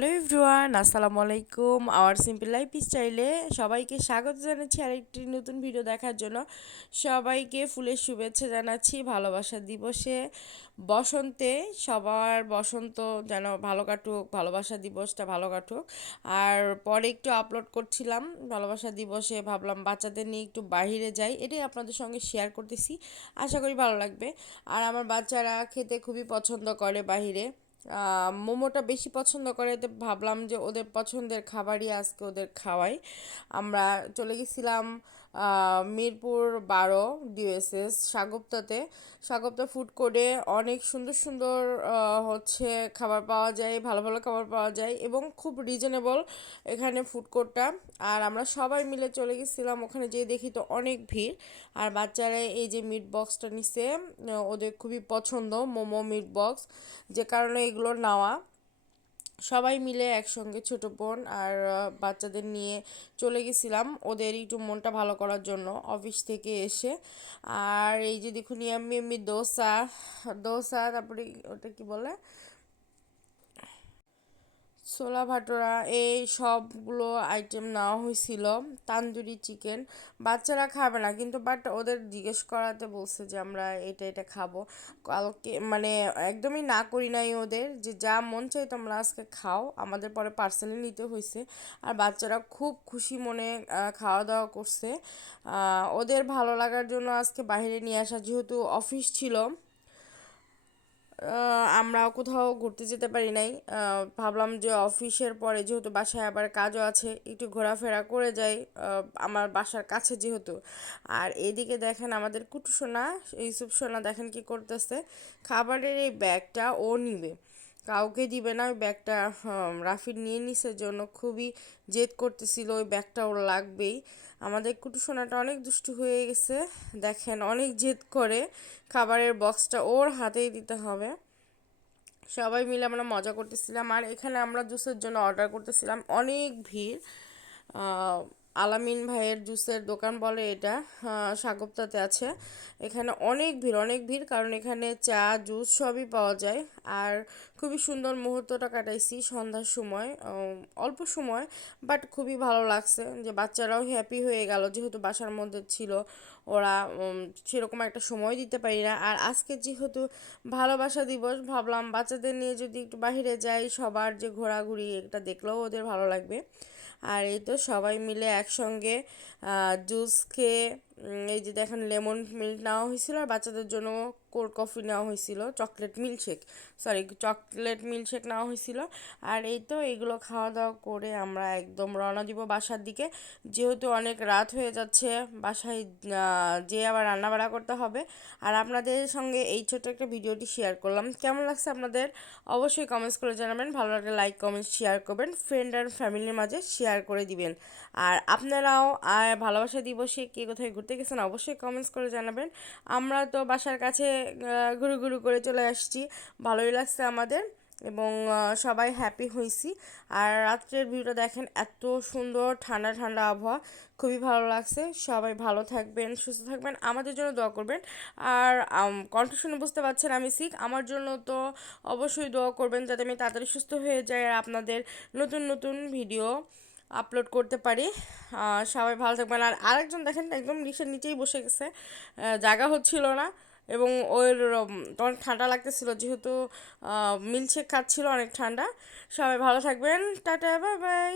Hello everyone, আসসালামু আলাইকুম। Hour simple life স্টাইলে সবাইকে স্বাগত জানাচ্ছি আরেকটি নতুন ভিডিও দেখার জন্য। সবাইকে ফুলের শুভেচ্ছা জানাচ্ছি ভালোবাসা দিবসে, বসন্তে। সবার বসন্ত যেন ভালো কাটুক, ভালোবাসা দিবসটা ভালো কাটুক। আর পরে একটু আপলোড করছিলাম ভালোবাসা দিবসে, ভাবলাম বাচ্চাদের নিয়ে একটু বাইরে যাই, এটাই আপনাদের সঙ্গে শেয়ার করতেছি। আশা করি ভালো লাগবে। আর আমার বাচ্চারা খেতে খুবই পছন্দ করে বাহিরে, মোমোটা বেশি পছন্দ করে, তো ভাবলাম যে ওদের পছন্দের খাবারই আজকে ওদের খাওয়াই। আমরা চলে গেছিলাম মিরপুর 12 ডিওএসএস সাগুপ্তাতে। সাগুপ্তা ফুড কোর্টে অনেক সুন্দর সুন্দর হচ্ছে খাবার পাওয়া যায়, ভালো ভালো খাবার পাওয়া যায় এবং খুব রিজনেবল এখানে ফুড কোর্টটা। আর আমরা সবাই মিলে চলে গেছিলাম, ওখানে যেয়ে দেখি তো অনেক ভিড়। আর বাচ্চারা এই যে মিট বক্সটা নিছে, ওদের খুবই পছন্দ মোমো মিট বক্স, যে কারণে এগুলো নেওয়া। সবাই মিলে একসঙ্গে ছোট বোন আর বাচ্চাদের নিয়ে চলে গেছিলাম ওদের একটু মনটা ভালো করার জন্য অফিস থেকে এসে। আর এই যে দেখুন ইয়াম্মি ইয়াম্মি দোসা, দোসা, তারপরে ওটা কি বলে, ছোলা ভাটোরা, এই সবগুলো আইটেম নেওয়া হয়েছিল। তান্দুরি চিকেন বাচ্চারা খাবে না কিন্তু, বাট ওদের জিজ্ঞেস করাতে বলছে যে আমরা এটা এটা খাবো কালকে, মানে একদমই না করি নাই ওদের, যে যা মন চাই তোমরা আজকে খাও, আমাদের পরে পার্সেলে নিতে হয়েছে। আর বাচ্চারা খুব খুশি মনে খাওয়া দাওয়া করছে। ওদের ভালো লাগার জন্য আজকে বাইরে নিয়ে আসা, যেহেতু অফিস ছিল, আমরা কোথাও ঘুরতে যেতে পারি নাই। ভাবলাম যে অফিসের পরে যেহেতু বাসায় আবার কাজও আছে, একটু ঘোরাফেরা করে যাই, আমার বাসার কাছে যেহেতু। আর এদিকে দেখেন আমাদের কুটু সোনা, ইউসুফ সোনা দেখেন কি করতেছে, খাবারের এই ব্যাগটা ও নিবে, কাউকে দিবে না ওই ব্যাগটা। রাফির নিয়ে নিছে জন্য খুবই জেদ করতেছিল, ওই ব্যাগটা ওর লাগবেই। আমাদের কুটু সোনাটা অনেক দুষ্টু হয়ে গেছে, দেখেন অনেক জেদ করে, খাবারের বক্সটা ওর হাতেই দিতে হবে। সবাই মিলে আমরা মজা করতেছিলাম। আর এখানে আমরা জুসের জন্য অর্ডার করতেছিলাম, অনেক ভিড়। আহ, আলামিন ভাইয়ের জুসের দোকান বলে এটা, সাগুপ্তাতে আছে। এখানে অনেক ভিড় অনেক ভিড়, কারণ এখানে চা জুস সবই পাওয়া যায়। আর খুবই সুন্দর মুহূর্তটা কাটাইছি সন্ধ্যার সময়, অল্প সময়, বাট খুবই ভালো লাগছে, যে বাচ্চারাও হ্যাপি হয়ে গেল, যেহেতু বাসার মধ্যে ছিল ওরা, সেরকম একটা সময় দিতে পারি না। আর আজকে যেহেতু ভালোবাসা দিবস, ভাবলাম বাচ্চাদের নিয়ে যদি একটু বাইরে যাই, সবার যে ঘোরাঘুরি এটা দেখলেও ওদের ভালো লাগবে। আর এই তো সবাই মিলে একসঙ্গে জুস খেয়ে, এই যে দেখেন লেমন মিল্ক নেওয়া হয়েছিল, আর বাচ্চাদের জন্য কোল্ড কফি নেওয়া হয়েছিল, chocolate milkshake, sorry chocolate milkshake নেওয়া হয়েছিল। আর এই তো এগুলো খাওয়া দাওয়া করে আমরা একদম রওনা দিব বাসার দিকে, যেহেতু অনেক রাত হয়ে যাচ্ছে, বাসায় যেয়ে আবার রান্নাবাড়া করতে হবে। আর আপনাদের সঙ্গে এই ছোট্ট একটা ভিডিওটি শেয়ার করলাম, কেমন লাগছে আপনাদের অবশ্যই কমেন্টস করে জানাবেন, ভালো লাগলে লাইক কমেন্ট শেয়ার করবেন, ফ্রেন্ড আর ফ্যামিলির মাঝে শেয়ার করে দিবেন। আর আপনারাও ভালোবাসা দিবসে কে কোথায় ঘুরতে গেছেন অবশ্যই কমেন্টস করে জানাবেন। আমরা তো বাসার কাছে ঘুরু ঘুরু করে চলে আসছি, ভালোই লাগছে আমাদের, এবং সবাই হ্যাপি হয়েছি। আর রাত্রের ভিউটা দেখেন, এত সুন্দর ঠান্ডা ঠান্ডা আবহাওয়া, খুবই ভালো লাগছে। সবাই ভালো থাকবেন, সুস্থ থাকবেন, আমাদের জন্য দোয়া করবেন। আর কণ্ঠ শুনে বুঝতে পারছেন আমি সিক, আমার জন্য তো অবশ্যই দোয়া করবেন, যাতে আমি তাড়াতাড়ি সুস্থ হয়ে যাই আর আপনাদের নতুন নতুন ভিডিও আপলোড করতে পারি। সবাই ভালো থাকবেন। আর আরেকজন দেখেন একদম রিক্সার নিচেই বসে গেছে, জায়গা হচ্ছিল না, এবং ওর অনেক ঠান্ডা লাগতেছিল, যেহেতু মিল্কশেক খাচ্ছিল, অনেক ঠান্ডা। সবাই ভালো থাকবেন, টাটা বাই বাই।